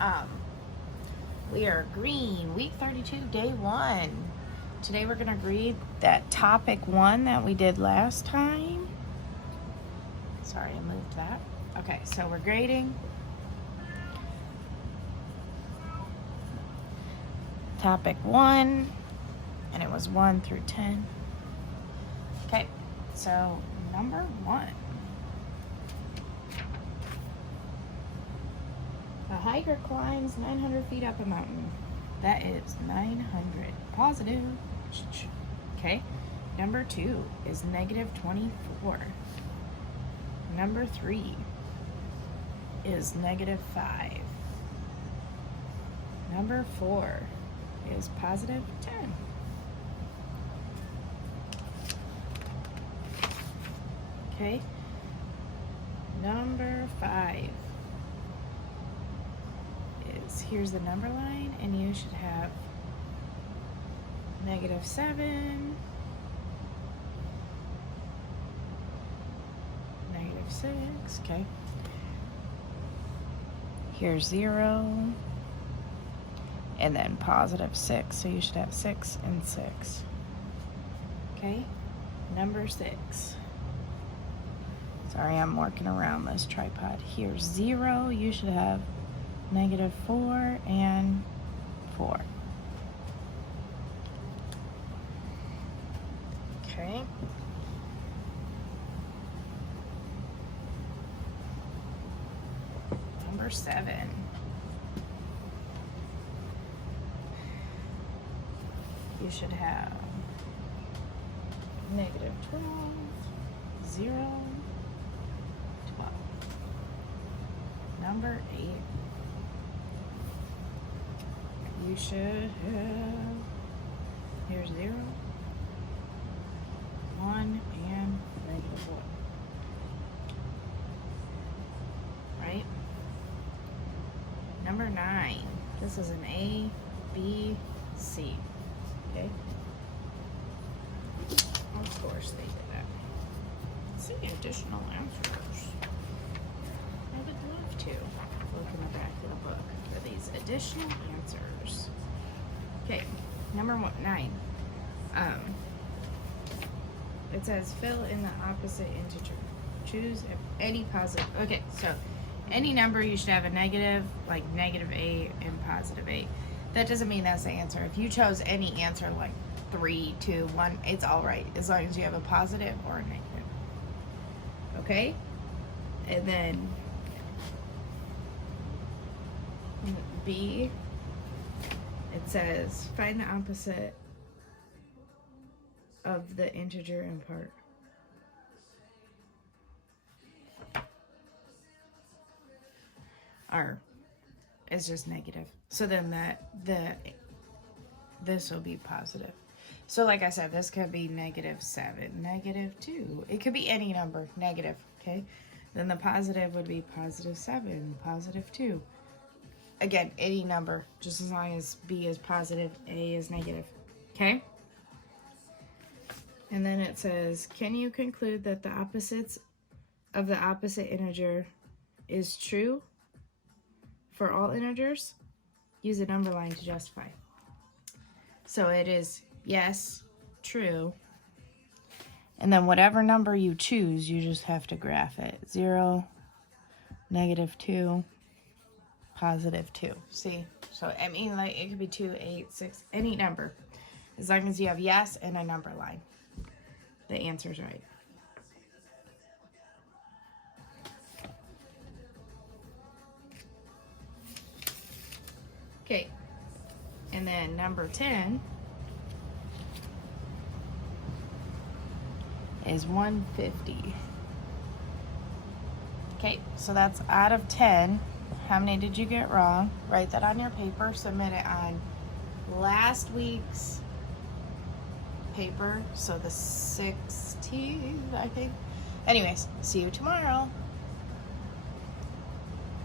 Um, we are green, week 32, day 1. Today we're going to read that topic 1 that we did last time. Sorry, I moved that. Okay, so we're grading. Topic 1, and it was 1 through 10. Okay, so number 1. A hiker climbs 900 feet up a mountain. That is 900. Positive. Okay. Number 2 is negative 24. Number 3 is negative 5. Number 4 is positive 10. Okay. Number 5 is, here's the number line, and you should have negative 7, negative 6, okay. Here's 0, and then positive 6, so you should have 6 and 6. Okay, number 6. Sorry, I'm working around this tripod. Here's 0, you should have negative 4 and 4. Okay. Number 7. You should have negative 12, 0, 12. Number 8. You should have, here's 0, 1, and negative 1. Right? Number 9. This is an A, B, C. Okay? Of course they did that. Let's see additional answers. I would love to look in the back of the book for these additional answers. Okay, number 9. It says fill in the opposite integer. Choose any positive. Okay, so any number you should have a negative, like negative 8 and positive 8. That doesn't mean that's the answer. If you chose any answer like 3, 2, 1, it's all right as long as you have a positive or a negative. Okay? And then B, it says find the opposite of the integer in part. R is just negative. So then this will be positive. So like I said, this could be negative 7, negative 2. It could be any number, negative, okay? Then the positive would be positive 7, positive 2. Again, any number, just as long as B is positive, A is negative, okay? And then it says, can you conclude that the opposites of the opposite integer is true for all integers? Use a number line to justify. So it is yes, true. And then whatever number you choose, you just have to graph it. 0, negative 2, positive 2. See? So, I mean, like, it could be 2, 8, 6, any number. As long as you have yes and a number line. The answer's right. Okay. And then number 10 is 150. Okay, so that's out of 10. How many did you get wrong? Write that on your paper. Submit it on last week's paper. So the 16th, I think. Anyways, see you tomorrow.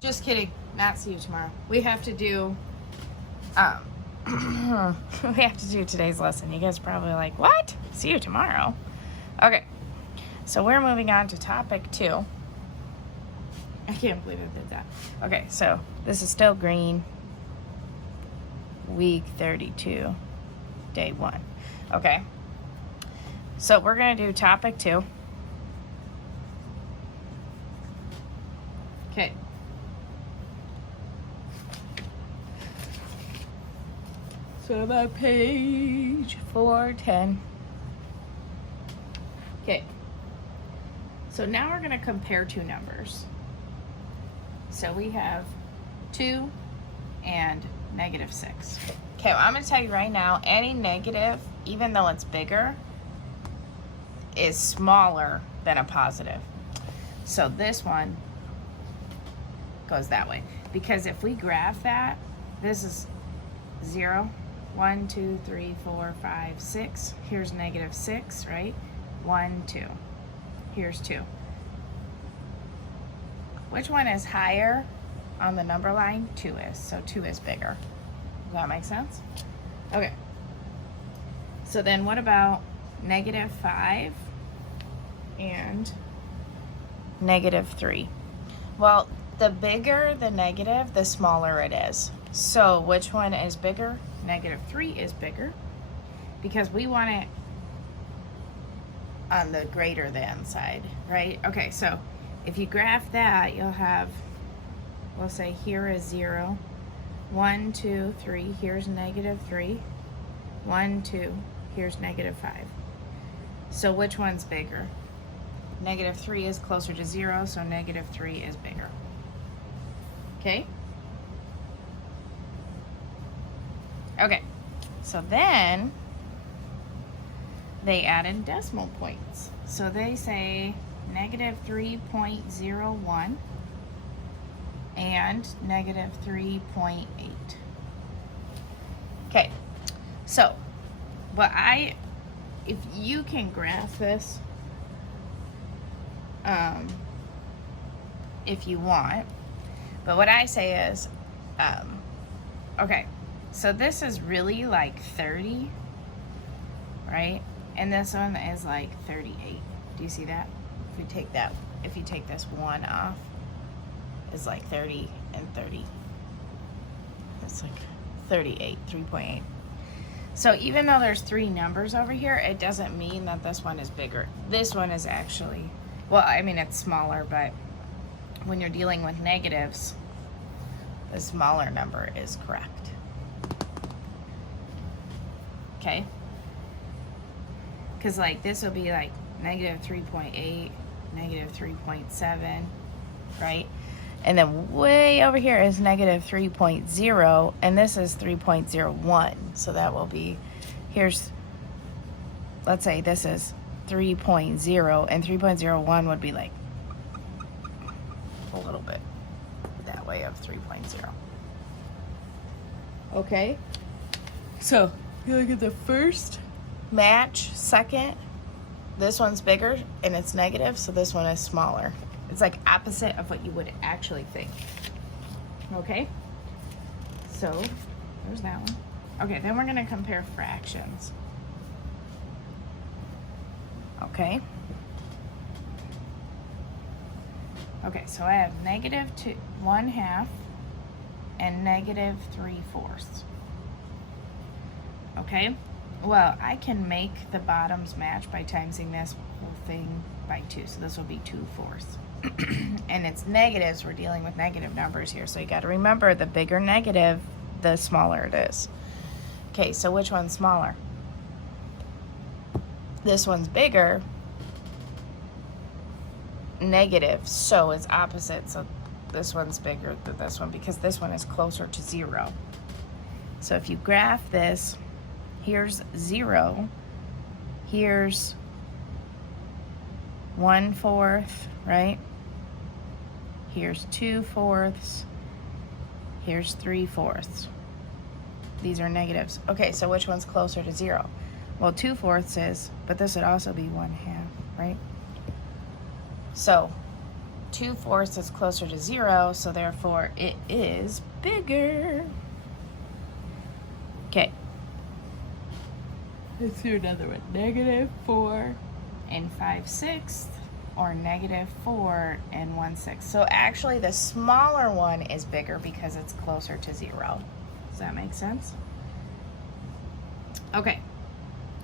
Just kidding. Not see you tomorrow. We have to do we have to do today's lesson. You guys are probably like, what? See you tomorrow. Okay. So we're moving on to topic 2. I can't believe I did that. Okay, so this is still green. Week 32, day 1. Okay. So we're going to do topic 2. Okay. So I'm on page 410. Okay. So now we're going to compare two numbers. So we have 2 and -6. Okay, well, I'm going to tell you right now, any negative, even though it's bigger, is smaller than a positive. So this one goes that way. Because if we graph that, this is 0, 1, 2, 3, 4, 5, 6. Here's -6, right? 1, 2. Here's 2. Which one is higher on the number line? 2 is. So 2 is bigger. Does that make sense? Okay. So then what about -5 and -3? Well, the bigger the negative, the smaller it is. So which one is bigger? -3 is bigger because we want it on the greater than side, right? Okay, so if you graph that, you'll have, we'll say here is 0, 1, 2, 3, here's -3, 1, 2, here's -5. So which one's bigger? -3 is closer to 0, so -3 is bigger. Okay? Okay, so then they added decimal points. So they say -3.01 and -3.8. Okay, so if you can graph this, if you want, but what I say is, okay, so this is really like 30, right? And this one is like 38. Do you see that? If you take this 1 off, it's like 30 and 30. It's like 38, 3.8. So even though there's 3 numbers over here, it doesn't mean that this one is bigger. This one is actually, well, I mean, it's smaller, but when you're dealing with negatives, the smaller number is correct. Okay? Because like this will be like -3.8, -3.7, right? And then way over here is -3.0, and this is 3.01. So that will be, here's, let's say this is 3.0, and 3.01 would be like a little bit that way of 3.0. Okay? So, you look at the first match, second, this one's bigger and it's negative, so this one is smaller. It's like opposite of what you would actually think. Okay? So, there's that one. Okay, then we're gonna compare fractions. Okay? Okay, so I have -1/2 and -3/4. Okay? Well, I can make the bottoms match by timesing this whole thing by 2. So this will be 2/4. And it's negatives. We're dealing with negative numbers here. So you got to remember, the bigger negative, the smaller it is. Okay, so which one's smaller? This one's bigger, negative, so it's opposite. So this one's bigger than this one because this one is closer to 0. So if you graph this, here's 0, here's 1/4, right? Here's 2/4, here's 3/4. These are negatives. Okay, so which one's closer to 0? Well, 2/4 is, but this would also be 1/2, right? So 2/4 is closer to 0, so therefore it is bigger. Okay. Let's do another one. -4 and 5/6, or -4 and 1/6. So actually the smaller one is bigger because it's closer to 0. Does that make sense? Okay.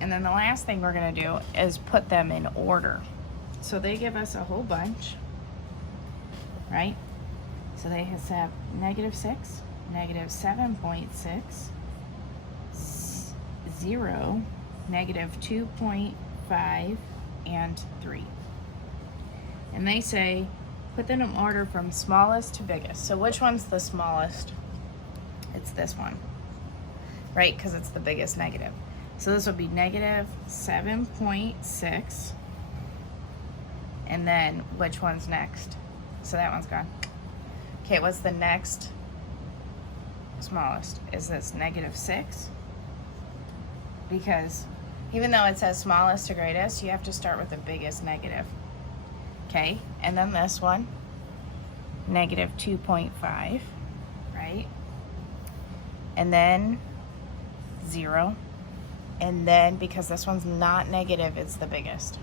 And then the last thing we're going to do is put them in order. So they give us a whole bunch, right? So they have -6, -7.6, 0, -2.5, and 3. And they say put them in order from smallest to biggest. So which one's the smallest? It's this one, right? Because it's the biggest negative. So this would be -7.6. And then which one's next? So that one's gone. Okay, what's the next smallest? Is this -6? Because even though it says smallest to greatest, you have to start with the biggest negative. Okay, and then this one, -2.5, right? And then 0. And then, because this one's not negative, it's the biggest.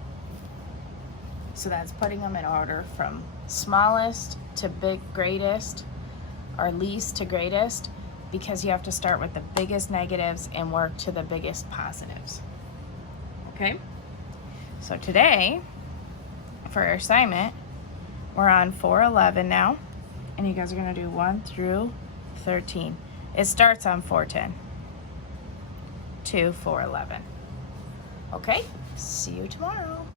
So that's putting them in order from smallest to greatest, or least to greatest, because you have to start with the biggest negatives and work to the biggest positives. Okay? So today, for our assignment, we're on 411 now, and you guys are going to do 1 through 13. It starts on 410 to 411. Okay? See you tomorrow.